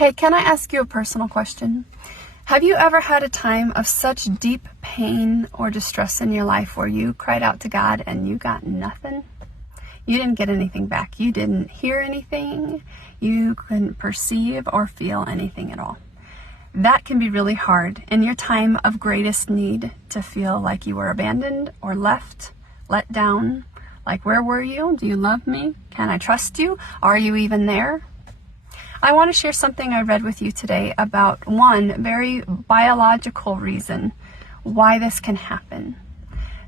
Hey, can I ask you a personal question? Have you ever had a time of such deep pain or distress in your life where you cried out to God and you got nothing? You didn't get anything back. You didn't hear anything. You couldn't perceive or feel anything at all. That can be really hard in your time of greatest need to feel like you were abandoned or left, let down. Like, where were you? Do you love me? Can I trust you? Are you even there? I want to share something I read with you today about one very biological reason why this can happen.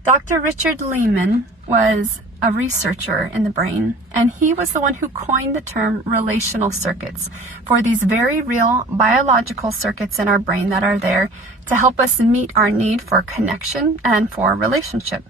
Dr. Richard Lehman was a researcher in the brain, and he was the one who coined the term relational circuits for these very real biological circuits in our brain that are there to help us meet our need for connection and for relationship.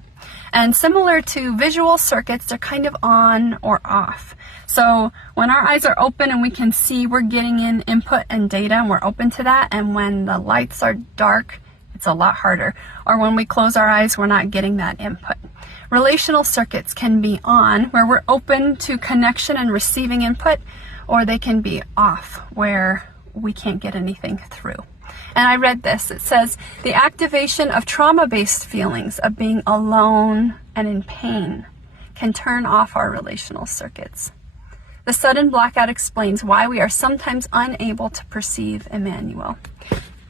And similar to visual circuits, they're kind of on or off. So when our eyes are open and we can see, we're getting in input and data and we're open to that. And when the lights are dark, it's a lot harder. Or when we close our eyes, we're not getting that input. Relational circuits can be on, where we're open to connection and receiving input, or they can be off, where we can't get anything through. And I read this. It says, the activation of trauma-based feelings of being alone and in pain can turn off our relational circuits. The sudden blackout explains why we are sometimes unable to perceive Emmanuel.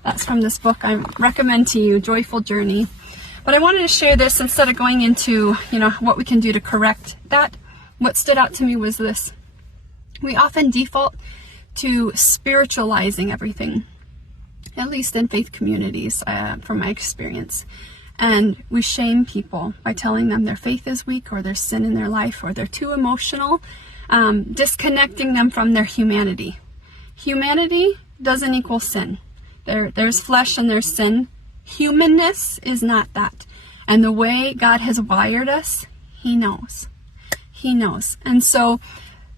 That's from this book I recommend to you, Joyful Journey. But I wanted to share this instead of going into, what we can do to correct that. What stood out to me was this. We often default to spiritualizing everything, at least in faith communities, from my experience. And we shame people by telling them their faith is weak, or there's sin in their life, or they're too emotional, disconnecting them from their humanity. Humanity doesn't equal sin. There's flesh and there's sin. Humanness is not that. And the way God has wired us, He knows. He knows. And so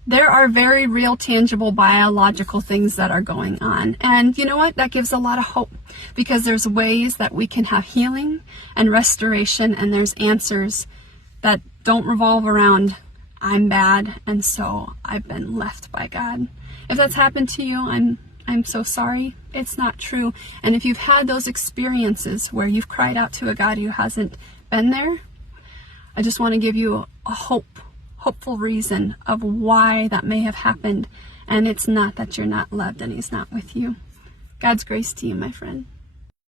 there are very real, tangible, biological things that are going on. And you know what? That gives a lot of hope, because there's ways that we can have healing and restoration, and there's answers that don't revolve around, I'm bad, and so I've been left by God. If that's happened to you, I'm so sorry. It's not true. And if you've had those experiences where you've cried out to a God who hasn't been there, I just want to give you a hopeful reason of why that may have happened. And it's not that you're not loved and He's not with you. God's grace to you, my friend.